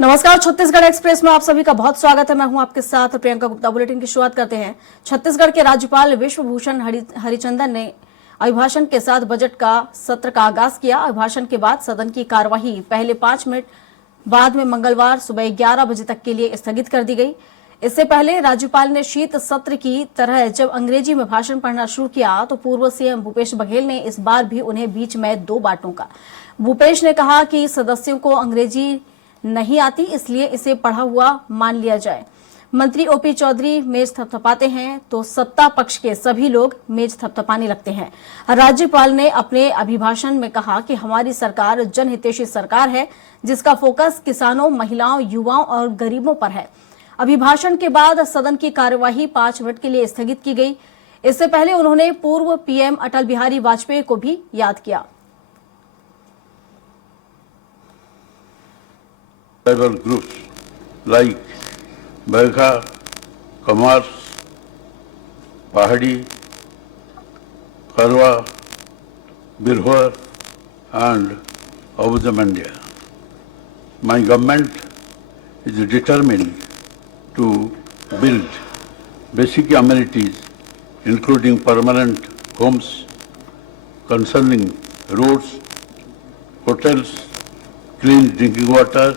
नमस्कार, छत्तीसगढ़ एक्सप्रेस में आप सभी का बहुत स्वागत है। मैं हूं आपके साथ प्रियंका गुप्ता। बुलेटिन की शुरुआत करते हैं। छत्तीसगढ़ के राज्यपाल विश्वभूषण हरिचंदन ने अभिभाषण के साथ बजट का सत्र का आगाज किया। अभिभाषण के बाद सदन की कार्यवाही पहले 5 मिनट बाद में मंगलवार सुबह 11 बजे तक के लिए स्थगित कर दी गई। इससे पहले राज्यपाल ने शीत सत्र की तरह जब अंग्रेजी में भाषण पढ़ना शुरू किया तो पूर्व सीएम भूपेश बघेल ने इस बार भी उन्हें बीच में 2 बातों का। भूपेश ने कहा कि सदस्यों को अंग्रेजी नहीं आती, इसलिए इसे पढ़ा हुआ मान लिया जाए। मंत्री ओपी चौधरी मेज थपथपाते हैं तो सत्ता पक्ष के सभी लोग मेज थपथपाने लगते हैं। राज्यपाल ने अपने अभिभाषण में कहा कि हमारी सरकार जनहितैषी सरकार है, जिसका फोकस किसानों, महिलाओं, युवाओं और गरीबों पर है। अभिभाषण के बाद सदन की कार्यवाही 5 मिनट के लिए स्थगित की गई। इससे पहले उन्होंने पूर्व पीएम अटल बिहारी वाजपेयी को भी याद किया। Tribal groups like Baga, Kamars, Pahadi, Karwa, Birhor and Abuja Mandya. My government is determined to build basic amenities including permanent homes, concerning roads, hotels, clean drinking water,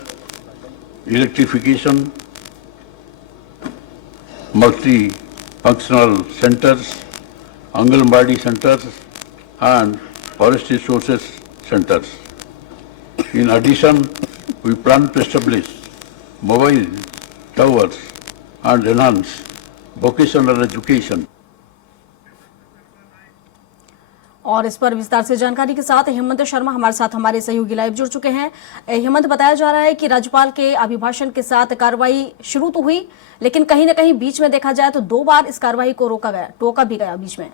electrification, multi-functional centers, Anganwadi centers and forest resources centers. In addition, we plan to establish mobile towers and enhance vocational education. और इस पर विस्तार से जानकारी के साथ हेमंत शर्मा हमारे साथ हमारे सहयोगी लाइव जुड़ चुके हैं। हेमंत, बताया जा रहा है कि राज्यपाल के अभिभाषण के साथ कार्रवाई शुरू तो हुई, लेकिन कहीं न कहीं बीच में देखा जाए तो 2 बार इस कार्रवाई को टोका भी गया बीच में।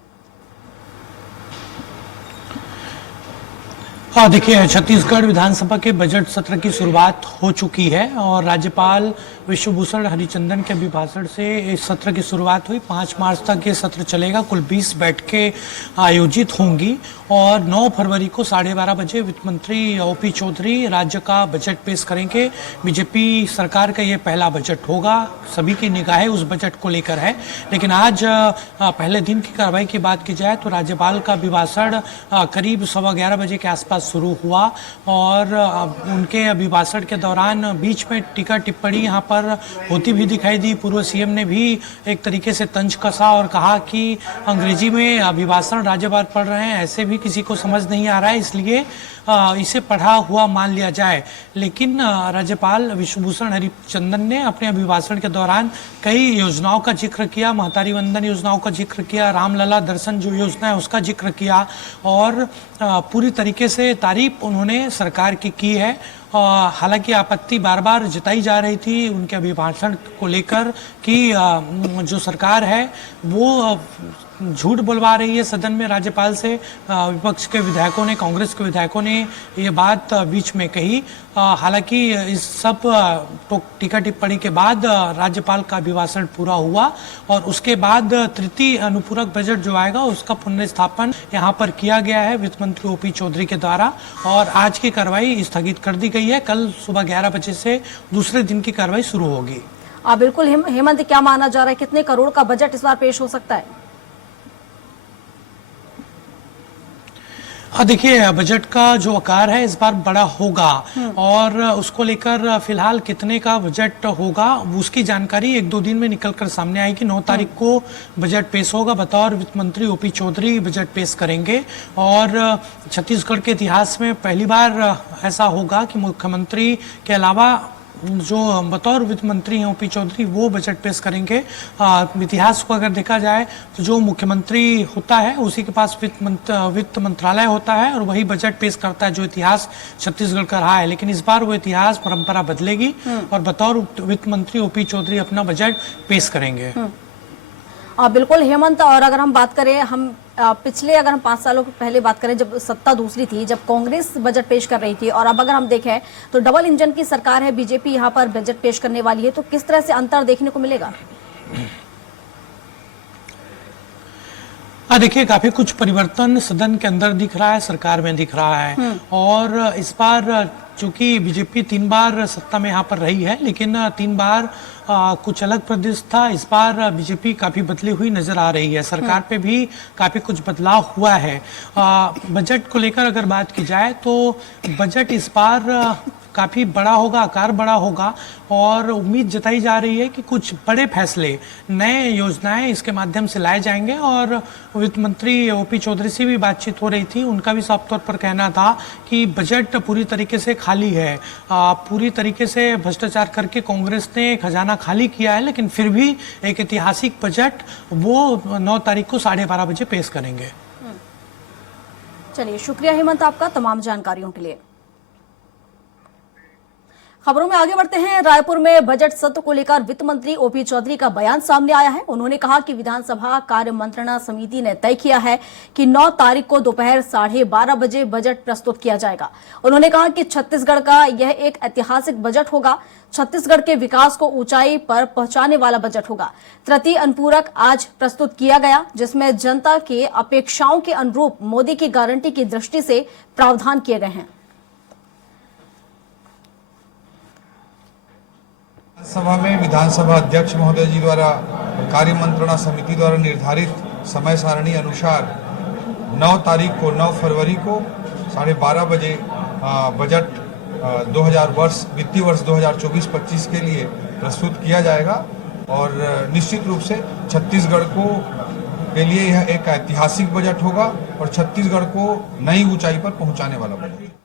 हाँ, देखिए, छत्तीसगढ़ विधानसभा के बजट सत्र की शुरुआत हो चुकी है और राज्यपाल विश्वभूषण हरिचंदन के अभिभाषण से इस सत्र की शुरुआत हुई। 5 मार्च तक ये सत्र चलेगा। कुल 20 बैठकें आयोजित होंगी और 9 फरवरी को 12:30 बजे वित्त मंत्री ओपी चौधरी राज्य का बजट पेश करेंगे। बीजेपी सरकार का ये पहला बजट होगा। सभी की निगाहें उस बजट को लेकर है। लेकिन आज पहले दिन की कार्रवाई की बात की जाए तो राज्यपाल का अभिभाषण करीब 11:15 बजे के आसपास शुरू हुआ और उनके अभिभाषण के दौरान बीच में टीका टिप्पणी यहाँ पर होती भी दिखाई दी। पूर्व सीएम ने भी एक तरीके से तंज कसा और कहा कि अंग्रेजी में अभिभाषण राज्यपाल पढ़ रहे हैं, ऐसे भी किसी को समझ नहीं आ रहा है, इसलिए इसे पढ़ा हुआ मान लिया जाए। लेकिन राज्यपाल विश्वभूषण हरिचंदन ने अपने अभिभाषण के दौरान कई योजनाओं का जिक्र किया। महतारी वंदन योजनाओं का जिक्र किया, रामलला दर्शन जो योजना है उसका जिक्र किया और पूरी तरीके से तारीफ उन्होंने सरकार की है। हालांकि आपत्ति बार बार जताई जा रही थी उनके अभिभाषण को लेकर कि जो सरकार है वो झूठ बुलवा रही है सदन में राज्यपाल से। विपक्ष के विधायकों ने, कांग्रेस के विधायकों ने ये बात बीच में कही। हालांकि इस सब टीका टिप्पणी के बाद राज्यपाल का अभिभाषण पूरा हुआ और उसके बाद तृतीय अनुपूरक बजट जो आएगा उसका पुनर्स्थापन यहाँ पर किया गया है वित्त मंत्री ओपी चौधरी के द्वारा और आज की कार्रवाई स्थगित कर दी गई है। कल सुबह 11 बजे से दूसरे दिन की कार्रवाई शुरू होगी। बिल्कुल हेमंत, क्या माना जा रहा है, कितने करोड़ का बजट इस बार पेश हो सकता है? देखिए, बजट का जो आकार है इस बार बड़ा होगा और उसको लेकर फिलहाल कितने का बजट होगा उसकी जानकारी 1-2 दिन में निकलकर सामने आएगी। 9 तारीख को बजट पेश होगा। बतौर वित्त मंत्री ओपी चौधरी बजट पेश करेंगे और छत्तीसगढ़ के इतिहास में पहली बार ऐसा होगा कि मुख्यमंत्री के अलावा जो बतौर वित्त मंत्री हैं ओपी चौधरी वो बजट पेश करेंगे। इतिहास को अगर देखा जाए तो जो मुख्यमंत्री होता है उसी के पास वित्त मंत्रालय होता है और वही बजट पेश करता है, जो इतिहास छत्तीसगढ़ का रहा है। लेकिन इस बार वो इतिहास परंपरा बदलेगी और बतौर वित्त मंत्री ओपी चौधरी अपना बजट पेश करेंगे। बिल्कुल हेमंत, और अगर हम बात करें, हम पिछले अगर हम 5 सालों पहले बात करें जब सत्ता दूसरी थी, जब कांग्रेस बजट पेश कर रही थी, और अब अगर हम देखें तो डबल इंजन की सरकार है, बीजेपी यहाँ पर बजट पेश करने वाली है, तो किस तरह से अंतर देखने को मिलेगा? देखिए, काफी कुछ परिवर्तन सदन के अंदर दिख रहा है, सरकार में दिख रहा है और इस बार चूंकि बीजेपी 3 बार सत्ता में यहाँ पर रही है, लेकिन 3 बार कुछ अलग प्रदेश था। इस बार बीजेपी काफी बदली हुई नजर आ रही है, सरकार पे भी काफी कुछ बदलाव हुआ है। बजट को लेकर अगर बात की जाए तो बजट इस बार काफी बड़ा होगा, आकार बड़ा होगा और उम्मीद जताई जा रही है कि कुछ बड़े फैसले, नए योजनाएं इसके माध्यम से लाए जाएंगे। और वित्त मंत्री ओपी चौधरी से भी बातचीत हो रही थी, उनका भी साफ तौर पर कहना था कि बजट पूरी तरीके से खाली है। पूरी तरीके से भ्रष्टाचार करके कांग्रेस ने खजाना खाली किया है, लेकिन फिर भी एक ऐतिहासिक बजट वो 9 तारीख को 12:30 बजे पेश करेंगे। चलिए, शुक्रिया हेमंत आपका तमाम जानकारियों के लिए। खबरों में आगे बढ़ते हैं। रायपुर में बजट सत्र को लेकर वित्त मंत्री ओपी चौधरी का बयान सामने आया है। उन्होंने कहा कि विधानसभा कार्य मंत्रणा समिति ने तय किया है कि 9 तारीख को दोपहर 12:30 बजे बजट प्रस्तुत किया जाएगा। उन्होंने कहा कि छत्तीसगढ़ का यह एक ऐतिहासिक बजट होगा, छत्तीसगढ़ के विकास को ऊंचाई पर पहुंचाने वाला बजट होगा। तृतीय अनुपूरक आज प्रस्तुत किया गया, जिसमें जनता के अपेक्षाओं के अनुरूप मोदी की गारंटी की दृष्टि से प्रावधान किए गए हैं। सभा में विधानसभा अध्यक्ष महोदय जी द्वारा कार्य मंत्रणा समिति द्वारा निर्धारित समय सारणी अनुसार 9 तारीख को 9 फरवरी को 12:30 बजे बजट 2000 वित्तीय वर्ष 2024-25 के लिए प्रस्तुत किया जाएगा। और निश्चित रूप से छत्तीसगढ़ को के लिए यह एक ऐतिहासिक बजट होगा और छत्तीसगढ़ को नई ऊंचाई पर पहुंचाने वाला बजट।